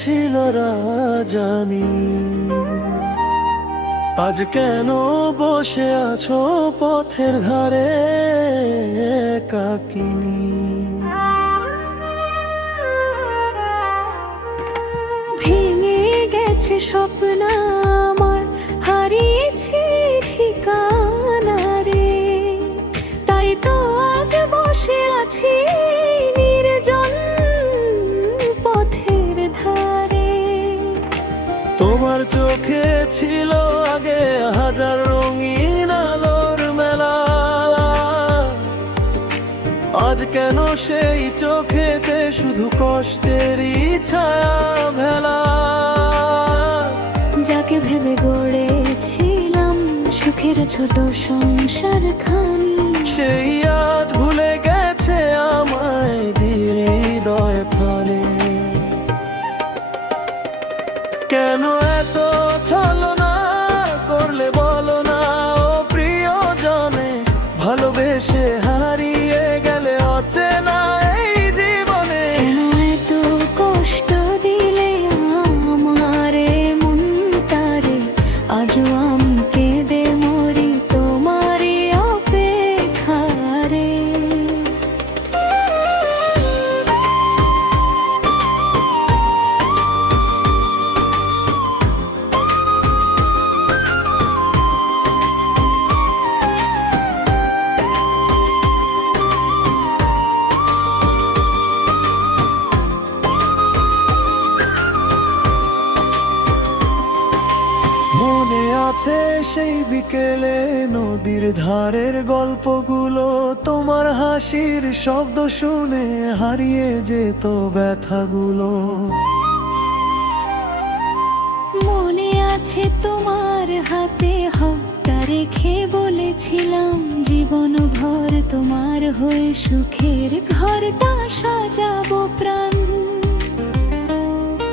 ছিল রাজানি। আজ কেন বসে আছো পথের ধারে একাকিনী? ভেঙে গেছে স্বপ্ন আমার, হারিয়েছি ঠিকানা রে। তাই তো আজ বসে আছি নির্জন পথের ধারে। তোমার চোখে ছিল আগে হাজার রঙিন আলোর মেলা, আজ কেন সেই চোখেতে শুধু কষ্টেরই ছায়া ভেলা? যাকে ভেবে গড়েছিলাম সুখের ছোট সংসার খানি, সেই আজ ভুলে গেছে আমায় ধীরে হৃদয় ফলে। কেন এত ছলনা করলে বলো না ও প্রিয়জনে? ভালোবেসে হারিয়ে গেলে অচেনা এই জীবনে। কেন এত কষ্ট দিলে আমারে মনটারে? আজও আমি কেঁদে মরি তোমারই অপেক্ষারে। মনে আছে সেই বিকেলে নদীর ধারের গল্পগুলো? তোমার হাসির শব্দ শুনে হারিয়ে যেত ব্যথাগুলো। মনে আছে তোমার হাতে হাতটা রেখে বলেছিলাম জীবন ভর তোমার হয়ে সুখের ঘরটা সাজাবো প্রাণ।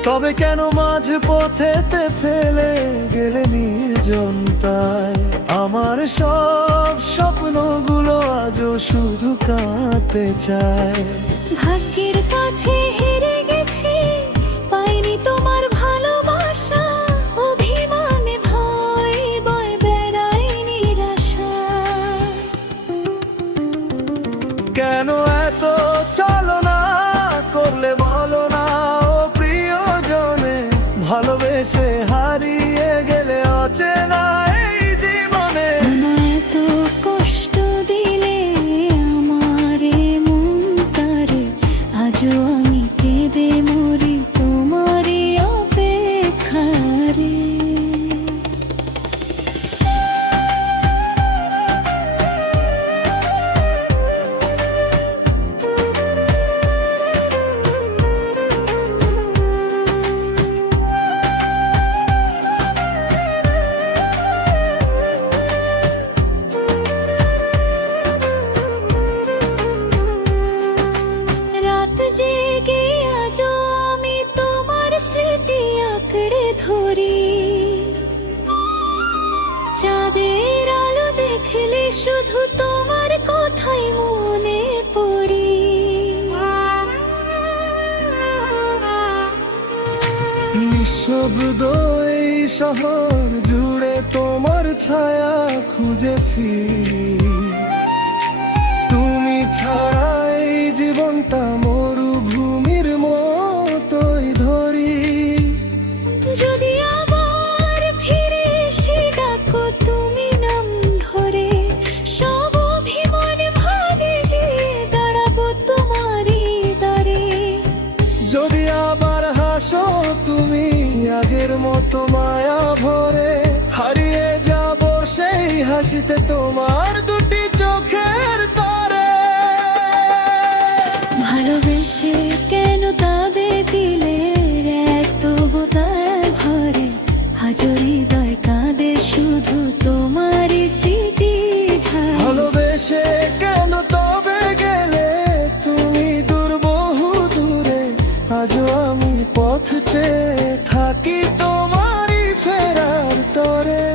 তবে কেন মাঝ পথেতে ফেলে গেলে নির্জনতায়? আমার সব স্বপ্নগুলো আজও শুধু কাঁদতে চায়। ভাগ্যের কাছে হেরে গেছি, পাইনি তোমার ভালোবাসা। অভিমানে ভয় বয় বেড়াই নিরাশা। কেন এত ছলনা করলে বলো না ও প্রিয়জনে? ভালোবেসে হারিয়ে গেলে অচেনা এই জীবনে। কেন এত কষ্ট দিলে আমারে মনটারে? আজও আমি কেঁদে মরি তোমারই অপেক্ষারে। রাত জেগে আজও আমি তোমার স্মৃতি আঁকড়ে ধরি। চাঁদের আলো দেখলে শুধু তোমার কথাই মনে পড়ি। নিঃশব্দ এই শহর জুড়ে তোমার ছায়া খুঁজে ফিরি। তুমি ছাড়া এই জীবনটা মরুভূমির মতোই ধরি। যদি আবার ফিরে এসে ডাকো তুমি নাম ধরে, সব অভিমান ভাগে দাঁড়াবো তোমারই দ্বারে। যদি আবার হাসো তুমি আগের মতো মায়া ভরে, হারিয়ে যাব সেই হাসিতে তোমার দুটি চোখের তরে। ভালোবেসে কেন তাবে দিলে এত বোতায় ভরে? আজও হৃদয় কাঁদে শুধু তোমারই স্মৃতি ধারে। ভালোবেসে কেন তবে গেলে তুমি দূর বহু দূরে? আজও আমি পথ চেয়ে থাকি তোমারই ফেরার তরে।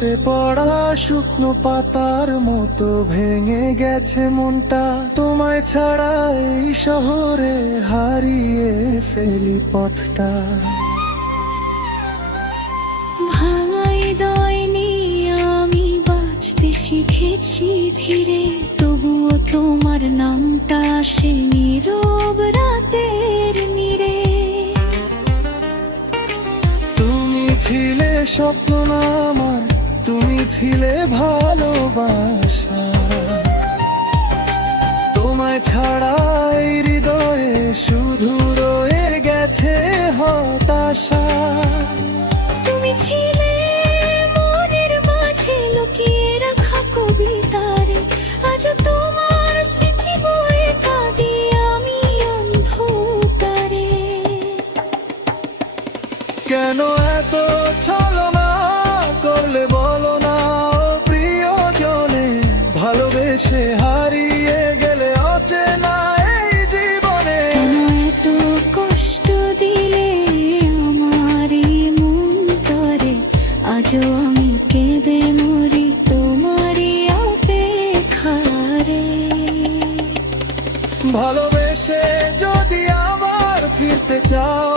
ঝরে পড়া শুকনো পাতার মতো ভেঙে গেছে মনটা, তোমায় ছাড়া এই শহরে হারিয়ে ফেলি পথটা। ভাঙাই হৃদয় নিয়ে আমি বাঁচতে শিখেছি ধীরে, তবুও তোমার নামটা আসে নীরব রাতের নীরে। তুমি ছিলে স্বপ্ন না আমার, তুমি ছিলে ভালোবাসা, তোমায় ছাড়া এই হৃদয়ে শুধু রয়ে গেছে হতাশা। তুমি ছিলে মনের মাঝে লুকিয়ে রাখা কবিতারে, আজ তোমার স্মৃতি বয়ে কাঁদি আমি অন্ধকারে। কেন এত ছলনা করলে বলো না ও প্রিয়জনে, ভালোবেসে হারিয়ে গেলে অচেনা এই জীবনে। কেন এত কষ্ট দিলে আমার এই মন করে, আজও আমি কেঁদে মরি তোমারই অপেক্ষারে। ভালোবেসে যদি আবার ফিরতে চাও